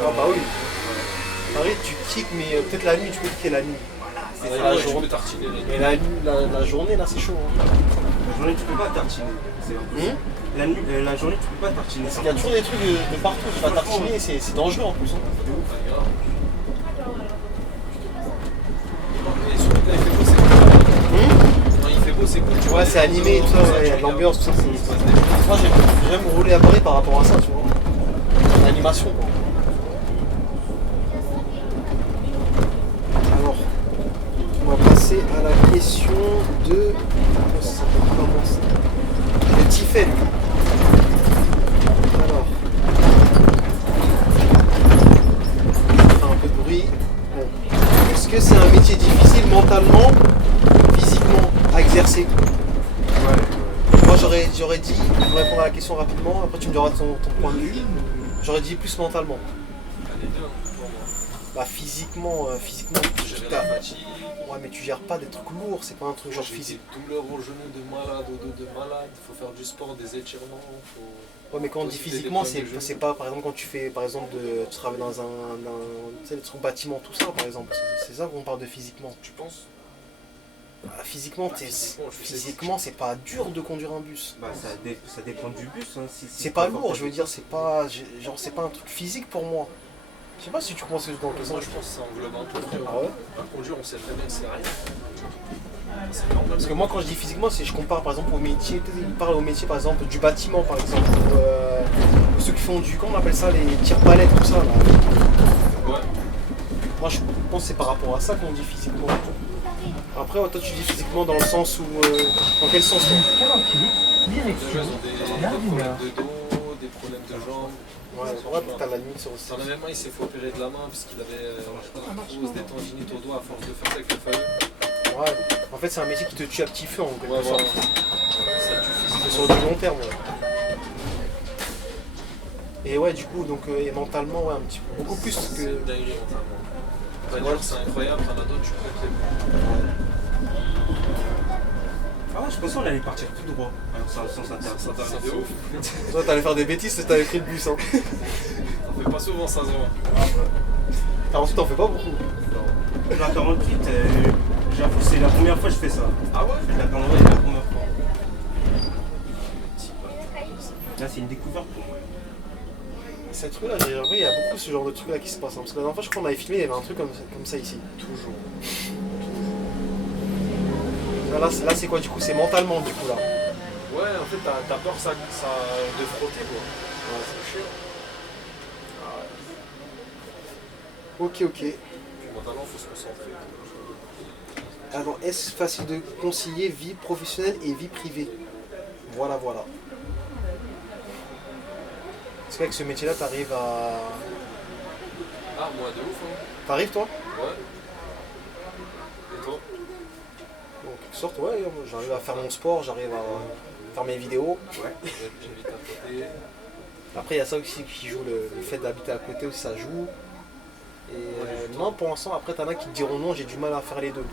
Ah bah oui. Paris, tu kicks, mais peut-être la nuit, tu peux kicker la nuit. C'est la la journée. journée tartiner. Mais la journée, là, c'est chaud. Hein. La journée, tu peux pas tartiner. C'est impossible. La journée, tu peux pas tartiner. Il y a toujours des trucs de partout, tu vas tartiner, c'est dangereux en plus. Hein. Et surtout quand il fait beau, c'est cool. Quand il fait beau, c'est cool. Tu vois, Ouais, c'est animé et tout ça, il y a de l'ambiance, tout ça. Moi, j'aime rouler à Paris par rapport à ça, tu vois. L'animation, quoi. Alors, on va passer à la question de... Comment ça? De Tiffen. Alors... Faire un peu de bruit. Bon. Est-ce que c'est un métier difficile mentalement, physiquement, à exercer? Moi j'aurais dit, pour répondre à la question rapidement, après tu me diras ton point de vue, j'aurais dit plus mentalement. Les deux, pour moi. Bah physiquement, tu Gérer t'as- la fatigue. ouais mais tu gères pas des trucs lourds, c'est pas un truc genre J'ai physique. des douleurs au genou de malade, au dos de malade. Il faut faire du sport, des étirements. Ouais mais quand on dit Faut se physiquement, déplacer le c'est genou. pas par exemple quand tu fais par exemple tu travailles dans tu sais, les trucs bâtiment, tout ça par exemple, c'est ça qu'on parle de physiquement. Tu penses? Bah, physiquement, physiquement c'est pas dur de conduire un bus. Bah, ça dépend du bus. Hein, si C'est pas lourd, je veux dire, c'est pas un truc physique pour moi. Je sais pas si tu commences dans quel Moi sens. je pense que ça englobe un tout, frérot. Ah ouais? À conduire, on sait très bien que c'est rien. C'est normal. Parce que moi quand je dis physiquement, c'est je compare par exemple au métier, il parle au métier par exemple du bâtiment par exemple, ou ceux qui font du, comment on appelle ça, les tirs palettes, tout ça là. Ouais. Moi je pense que c'est par rapport à ça qu'on dit physiquement. Après, toi tu dis physiquement dans le sens où. Dans quel sens toi? 48, Déjà, direction ils ont des Gare du problèmes Nord. de dos, des problèmes de jambes. Ouais, t'as la limite sur le Dans la même main, il s'est fait opérer de la main puisqu'il avait des tendinites au doigt à force de faire ça avec le feuille. Ouais. En fait, c'est un métier qui te tue à petit feu en quelque Ouais, voilà. sorte. Ça tue Mais physiquement. sur du long terme. Ouais. Et ouais, du coup, donc, et mentalement, ouais, un petit peu. Beaucoup plus C'est que. une dinguerie mentalement. On va Ouais. dire c'est incroyable, t'en as d'autres, tu peux te Ah ouais, je pensais qu'on allait partir tout droit. Alors, sans Ça t'arrive de ouf. Toi, t'allais faire des bêtises, t'avais pris le bus. Hein. T'en fais pas souvent ça, Zora. Ensuite, t'en fais pas beaucoup. La 48, j'avoue, c'est la première fois que je fais ça. Ah ouais? Je fais de la 48, c'est la première fois. Là, c'est une découverte pour moi. Ces trucs-là, j'ai remarqué, il y a beaucoup ce genre de trucs-là qui se passent. Hein. Parce que la dernière fois, je crois qu'on avait filmé, il y avait un truc comme ça ici. Toujours. Là, c'est quoi du coup? C'est mentalement du coup là. Ouais, en fait, t'as peur ça, de frotter, quoi. Ouais, c'est chiant. Ok. Puis mentalement, faut se concentrer. Alors, est-ce facile de concilier vie professionnelle et vie privée? Voilà. Est-ce qu'avec ce métier-là, t'arrives à. Ah, moi, de ouf, hein. T'arrives toi? Ouais. Et toi? En quelque sorte, ouais, moi, j'arrive à faire mon sport, j'arrive à faire mes vidéos. J'habite à côté. Après, il y a ça aussi qui joue, le fait d'habiter à côté aussi, ça joue. Et non, pour l'instant, après, t'en as qui te diront non, j'ai du mal à faire les deux.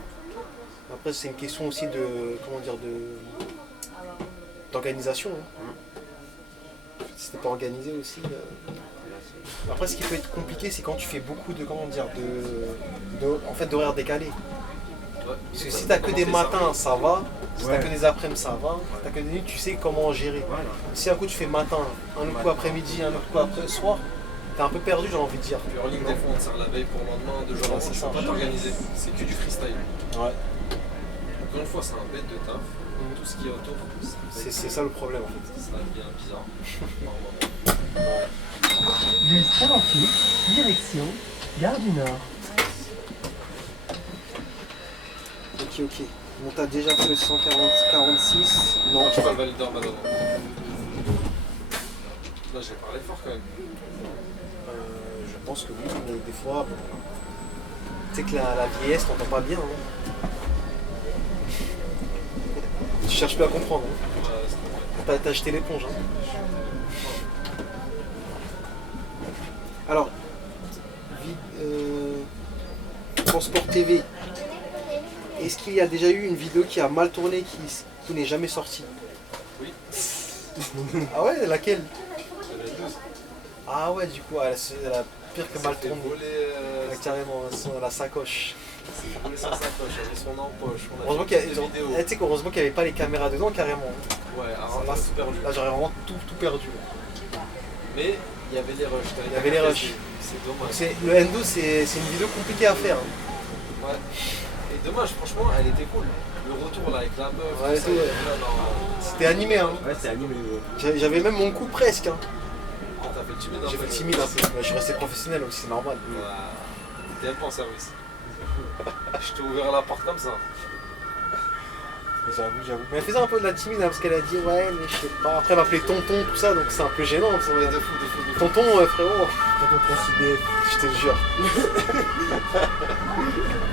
Après, c'est une question aussi de, comment dire, d'organisation. Hein. Si t'es pas organisé aussi. Après, ce qui peut être compliqué, c'est quand tu fais beaucoup de, comment dire, en fait, d'horaires décalés. Ouais. Parce que si t'as que des matins, ça va. Si t'as Ouais. que des après-midi, ça va. Si t'as que des nuits, tu sais comment gérer. Voilà. Si un coup tu fais matin, un autre coup après-midi, un autre coup après soir, t'es un peu perdu, j'ai envie de dire. Puis en ligne, des fois, on te sert la veille pour le lendemain, 2 jours Ouais, avant, c'est tu ça. peux pas t'organiser. C'est que du freestyle. Ouais. Encore une fois, c'est un bête de taf. Tout ce qui est autour, C'est ça le problème en fait. ça devient bizarre. Par moment. Bus 48, direction Gare du Nord. Ok. Bon, t'as déjà fait le 146. Non, Je suis pas le valideur maintenant. Là, j'ai parlé fort quand même. je pense que oui, mais des fois, bon, tu sais que la vieillesse, t'entends pas bien. Hein. Tu cherches plus à comprendre. Hein. T'as jeté l'éponge. Hein. Alors, Transport TV. Est-ce qu'il y a déjà eu une vidéo qui a mal tourné, qui n'est jamais sortie? Oui. Ah ouais, laquelle? J'avais 12. Ah ouais, du coup, elle a pire que mal C'était tourné. volé, Ouais, carrément, la sacoche. c'était volé sa sacoche, j'avais son empoche. On a Heureusement fait qu'il des vidéos. tu sais qu'heureusement qu'il n'y avait pas les caméras dedans, carrément. Ouais, alors là, c'est perdu. Là, j'aurais vraiment tout perdu. Mais il y avait les rushs. Il y avait les rushs. C'est dommage. Le Endo, c'est une vidéo compliquée à faire. Hein. Ouais. Et dommage, franchement, elle était cool. Le retour là avec la meuf, Ouais, tout ça, tout, ouais. là, dans... C'était animé. Hein. Ouais, c'est animé. J'avais même mon coup presque. Hein. Quand t'as fait le timide, J'ai fait le timide un peu. Mais je suis resté professionnel aussi, c'est normal. Ouais. T'es un peu en service. Je t'ai ouvert la porte comme ça. J'avoue. Mais elle faisait un peu de la timide hein, parce qu'elle a dit ouais, mais je sais pas. Après, elle m'appelait tonton, tout ça, donc c'est un peu gênant. Ouais, de fou. Tonton, frérot. Tonton considéré. Je te jure.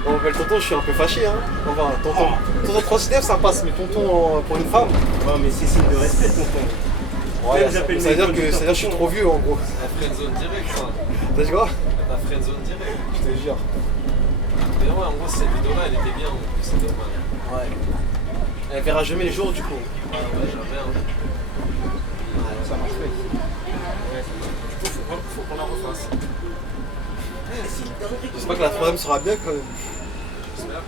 On m'appelle tonton, je suis un peu fâché. Hein. Enfin, tonton Transidef, ça passe, mais tonton pour une femme. Non, mais c'est signe de respect, tonton. Ouais, Même ça j'appelle veut dire mes que potes je suis tonton. trop vieux en gros. La friendzone direct, ça. T'as dit quoi? La friendzone direct. Je te jure. Mais ouais, en gros, cette vidéo-là, elle était bien. C'est dommage. Ouais. Elle verra jamais le jour du coup. Ouais, jamais. Hein. Ça marche pas. Du coup, faut qu'on la refasse. J'espère que la troisième sera bien quand même. J'espère.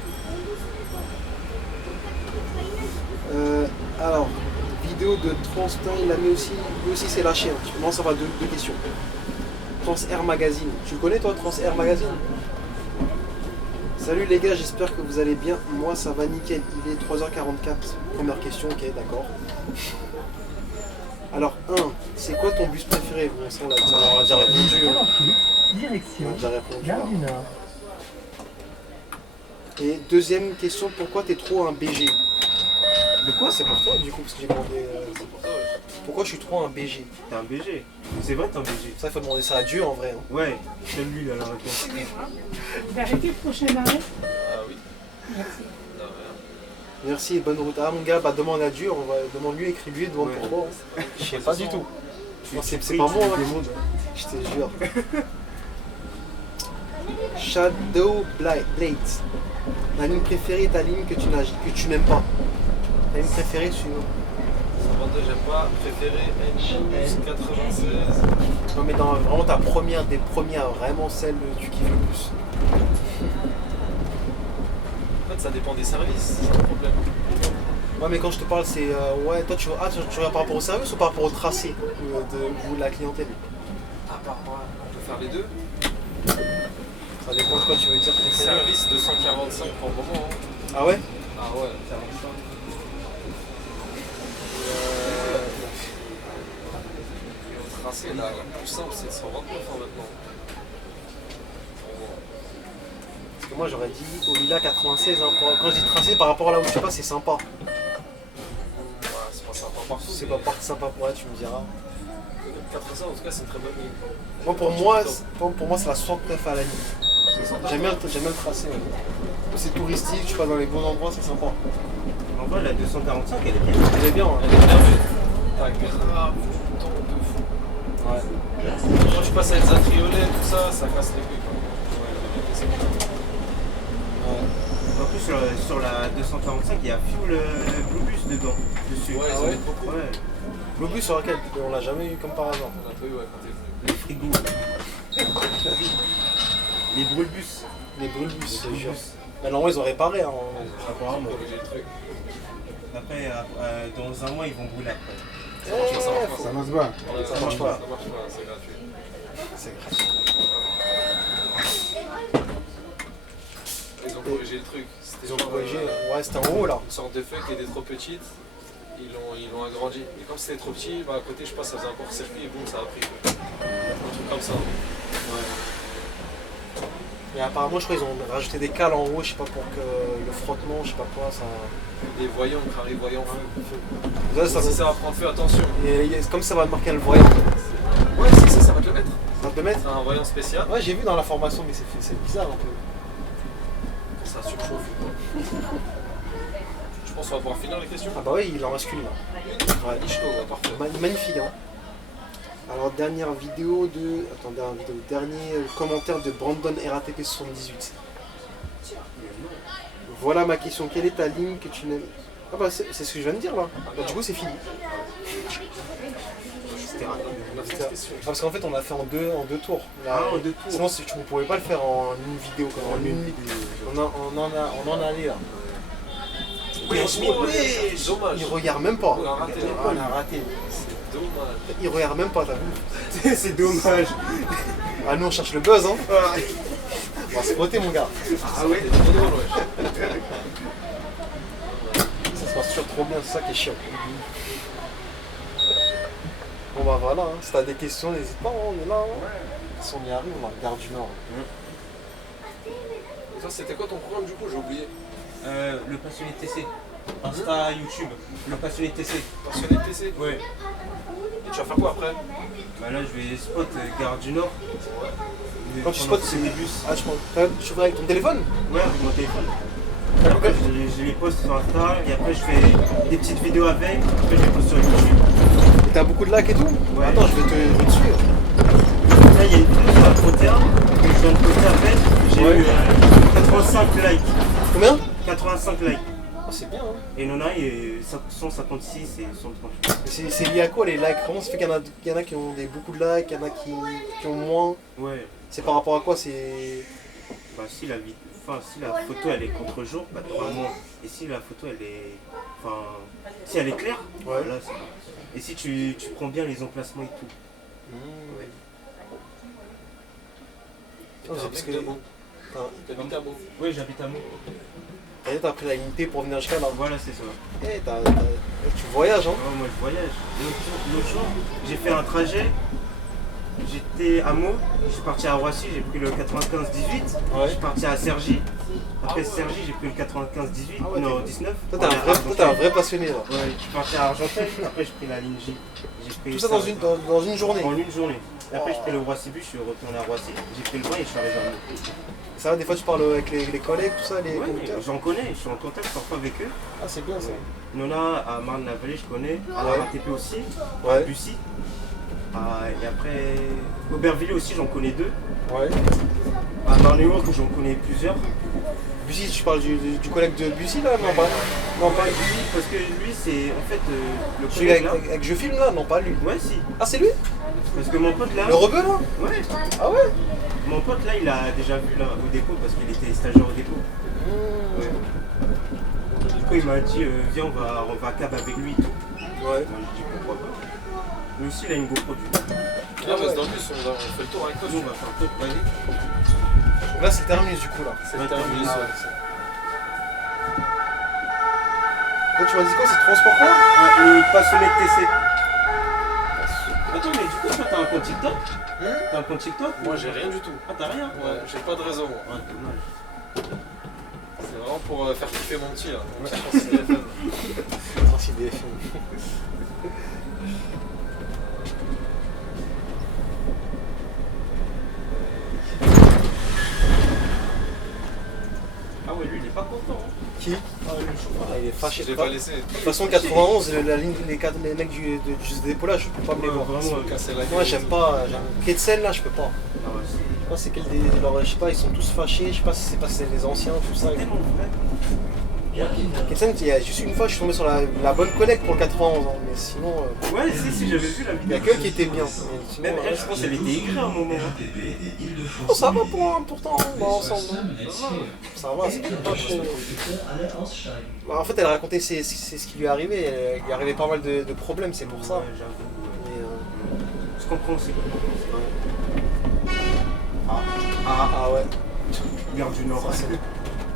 Alors, vidéo de Transport, il a mis aussi, lui aussi c'est lâché. Hein. Moi ça va deux questions. Trans Air Magazine. Tu le connais toi, Trans Air Magazine? Salut les gars, j'espère que vous allez bien. Moi ça va nickel. Il est 3h44. Première question, ok, d'accord. Alors, 1, c'est quoi ton bus préféré? Bon, ça, on a déjà répondu. 48, On direction a déjà répondu. Gare du Nord. Et deuxième question, pourquoi t'es trop un BG? De quoi? C'est pour toi, du coup, parce que j'ai demandé. C'est pour toi, ouais. Pourquoi je suis trop un BG? T'es un BG. C'est vrai, t'es un BG. Ça, il faut demander ça à Dieu en vrai. Hein. Ouais, c'est lui là la réponse. Vous arrêtez le prochain arrêt? Ah oui. Merci. Non, rien. Merci et bonne route. Ah, mon gars, bah demande à Dieu, demande-lui, écris-lui, demande Ouais. pourquoi. Je sais pas du tout. Non, c'est pries, pas tu moi, lui hein. demandes. Je te jure. Shadow Blades. La ligne préférée, ta ligne que tu n'aimes pas. Ta ligne préférée, sur. 122, j'aime pas. Préféré N 96. Non, mais dans vraiment ta première, des premières, vraiment celle que tu kiffes le plus. En fait, ça dépend des services, c'est un problème. Ouais, mais quand je te parle, c'est. Ouais, toi, tu regardes par rapport au service ou par rapport au tracé de la clientèle? Ah, par rapport à- on peut faire les deux. Ça dépend de quoi tu veux dire. Service 245 pour le moment. Hein. Ah ouais? Ah ouais. Et au tracé, la plus simple, c'est de 129 hein, maintenant. Parce que moi, j'aurais dit au Lila 96. Hein, quand je dis tracé, par rapport à là où tu passes, c'est sympa. Ouais, c'est pas sympa partout. C'est mais pas parti sympa pour elle, tu me diras. 400 en tout cas, c'est une très bonne ligne. Moi, pour moi, c'est la 69 à la ligne. J'aime bien le tracé. Ouais. C'est touristique, tu vas dans les bons endroits, c'est sympa. En vrai, la 245, elle est bien. Elle est bien. Hein. Elle est bien vue. T'as grave du temps de fou. Ouais. Quand tu passes avec les atriolets, tout ça, ça casse les couilles. Quoi. En plus, sur la 245, il y a Fuel Bluebus dedans, dessus. Ouais, ils en mettent beaucoup. Ouais. Le bus sur lequel on l'a jamais eu comme par hasard. On a pas eu ouais, quand t'es venu. Les frigos. Les Brulbus. Les brûle-bus, je te jure. Brulbus. Mais normalement, ils ont réparé. Hein. Apparemment. Corriger le truc. Après, dans un mois, ils vont brûler après. Ça marche pas, ça marche pas. Ça marche pas. Ouais, Ça marche pas. Ça marche pas, c'est gratuit. C'est grave. Ils ont corrigé le truc. C'était Ils ont genre, corrigé. Ouais, c'était en haut là. Une sorte de feuille qui était trop petite. Ils l'ont agrandi. Et comme c'était trop petit, bah, à côté, je pense, ça faisait un court-circuit et boum, ça a pris. Un truc comme ça. Et apparemment, je crois qu'ils ont rajouté des cales en haut, je sais pas pour que le frottement, je sais pas quoi, ça. Des voyants, carré voyant feu. Ça, Si ça va prendre feu, attention. Et comme ça va marquer le voyant. Ouais, si, ça va te le mettre. Ça va te le mettre? C'est un voyant spécial. Ouais, j'ai vu dans la formation, mais c'est bizarre un peu. Ça surchauffe. Je pense qu'on va pouvoir finir les questions. Ah bah oui, il en reste qu'une là. Ouais. Ishto, ouais, parfait. Magnifique, hein. Alors, dernière vidéo de. Attends, dernier commentaire de Brandon RATP78. Voilà ma question. Quelle est ta ligne que tu n'aimes? Ah bah c'est ce que je viens de dire là. Bah, du coup c'est fini. C'était rapide. On a fait cette question. Ah, parce qu'en fait on a fait en deux tours. Là, Ah, en deux tours. Sinon tu ne pouvais pas le faire en une vidéo comme en une vidéo. On en a allé là. Dommage. Il regarde même pas. On a raté. On a raté. C'est dommage. Il regarde même pas, t'as vu? C'est dommage. Ah nous on cherche le buzz hein. On va se frotter mon gars. Ah ouais, c'est trop drôle, ouais. Ça se passe toujours trop bien, c'est ça qui est chiant. Bon bah voilà, hein. Si t'as des questions, n'hésite pas, hein, on est là. Hein. Si on y arrive, on va Gare du Nord. Et toi, c'était quoi ton programme du coup? J'ai oublié. Le passionné TC. Insta, YouTube. Le passionné TC. Passionné de TC. Ouais. Et tu vas faire quoi après? Bah là, je vais spot Gare du Nord. Quand tu Pendant spots, que c'est des bus. Ah, tu fais avec ton téléphone? Ouais, avec mon téléphone. Après, je les poste sur Insta et après, je fais des petites vidéos avec. Après, je les poste sur YouTube. Et t'as beaucoup de likes et tout? Ouais. Attends, je vais te suivre. Là, il y a une vidéo sur la Protea que je viens de poster après. J'ai Ouais. eu 85 likes. Combien? 85 likes. Ah, c'est bien, hein. Et Nona est 156 et 138. C'est lié à quoi les likes? Comment ça fait qu'il y en a qui ont beaucoup de likes, il y en a qui ont moins? Ouais. C'est par rapport à quoi? C'est. Bah, si la photo elle est contre-jour, bah t'auras moins. Et si la photo elle est. Enfin. Si elle est claire, Ouais. là c'est. Et si tu prends bien les emplacements et tout. Non, T'es un c'est parce mec que. de bon. T'habites à Meaux. Oui, j'habite à Meaux. T'as pris la ligne P pour venir jusqu'à là. Voilà, c'est ça. Tu voyages, hein? Ouais, moi je voyage. L'autre jour, j'ai fait un trajet. J'étais à Meaux, je suis parti à Roissy, j'ai pris le 95-18. Ouais. Je suis parti à Cergy. Après Cergy, j'ai pris le 95-18. Ah ouais, non, 19. Toi, t'es un vrai passionné, là. Ouais, je suis parti à Argenteuil. Après, j'ai pris la ligne J. J'ai pris Tout ça dans une journée. en une journée. Et après, j'ai pris le Roissy-Bus, je suis retourné à Roissy. J'ai pris le train et je suis arrivé à Meaux. Ça va, des fois, tu parles avec les collègues, tout ça, les Ouais, conducteurs? j'en connais, je suis en contact parfois avec eux. Ah, c'est bien, ça. Nona à Marne-la-Vallée, je connais. À la Ouais. RATP aussi. Ouais. À Bussy. Et après, Aubervilliers aussi, j'en connais 2. Ouais. À Marne-et-Ourcq, j'en connais plusieurs. Bussy, tu parles du collègue de Bussy, là? Non, pas. Non, pas lui. Lui, parce que lui, c'est en fait le Celui collègue là. avec Je filme, là? Non, pas lui. Ouais, si. Ah, c'est lui? Parce que mon pote là. Le rebeu, là? Ouais. Ah ouais? Mon pote là, il a déjà vu là au dépôt parce qu'il était stagiaire au dépôt. Ouais. Du coup, il m'a dit, viens, on va à cab avec lui et tout. Ouais. Moi, j'ai dit pourquoi pas. Lui aussi, il a une GoPro du coup. Viens, reste dans le bus, on fait le tour avec toi. Nous, on va faire un tour. Vas-y. Donc là, c'est le terminus, du coup, là. C'est le Ouais, terminus. Ah, ouais. ouais, c'est- Donc, tu m'as dit quoi? C'est transport quoi? Le passionné de TC. Attends, mais du coup, toi, t'as un compte TikTok? T'as un compte TikTok? Moi, j'ai rien du tout. Ah, t'as rien? Ouais, j'ai pas de réseau, moi. Ouais, dommage. C'est vraiment pour faire kiffer mon petit, là. Mon petit Francis DFM. Francis DFM. Ah ouais, lui, il est pas content. Hein. Qui? Ah, il est fâché. Je De l'ai pas laissé. toute façon, 91, la ligne, les mecs du dépôt là, je peux pas me les Ouais, voir. vraiment, Me casser la gueule. Moi, j'aime pas. Ketsen là, je peux pas. Ah ouais, c'est Moi, c'est quel des. Alors, je sais pas, ils sont tous fâchés. Je sais pas si c'est parce que c'est les anciens, tout ça. tellement vrai. Ketsen, il y a juste une fois, je suis tombé sur la bonne collègue pour le 91 ans. Mais sinon, Ouais, si, j'avais vu la il y vidéo. a que qui était bien. Mais sinon, Même elle, je pense qu'elle était aigrie à un moment. oh, ça va pourtant, on va ensemble. hein. Ça va, c'est pas trop. Alle aussteigen. Bah, en fait, elle racontait c'est ce qui lui est arrivé. Il lui arrivait pas mal de problèmes, c'est pour ça. Ouais, j'avoue. Mais, Je comprends aussi. ah ouais. Gare du Nord.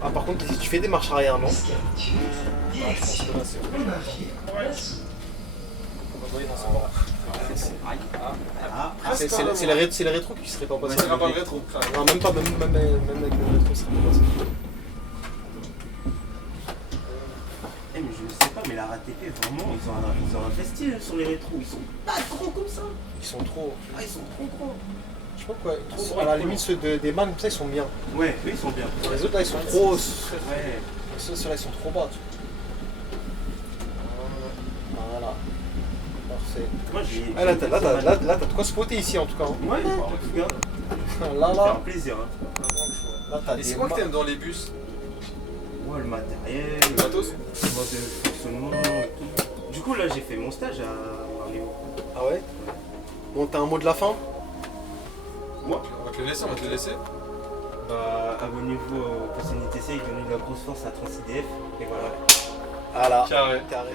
Ah, par contre, si tu fais des marches arrière, non? Direction Louvain-Vier. C'est les rétros qui seraient pas passés. Ça sera pas le rétro. Non, même pas, même avec le rétro, ça serait pas passé. Eh, mais je ne sais pas, mais la RATP, vraiment, ils ont investi sur les rétros. Ils sont pas grands comme ça. Ils sont trop. Ah, ils sont trop grands. Je sais pas quoi. À la limite, ceux des man, comme ça, ils sont bien. Ouais, eux, ils sont bien. Les autres là, ils sont trop. Ouais. Ceux-là, ils sont trop bas. Voilà. Parfait. Moi, j'ai. Ah, là, t'as de quoi spotter ici en tout cas. hein. Ouais, en tout cas, Là, ça fait un là. plaisir. Hein. Là, t'as Et c'est quoi que t'aimes dans les bus? Ouais, le matériel, Le matos? le mode de fonctionnement et tout. Du coup, là, j'ai fait mon stage à Marléo. Ah ouais? Bon, t'as un mot de la fin? Moi, On va te le laisser, on va te le laisser. bah, abonnez-vous au passionné TC, donnez de la grosse force à Transidf. Et voilà. Voilà. Carré. Carré.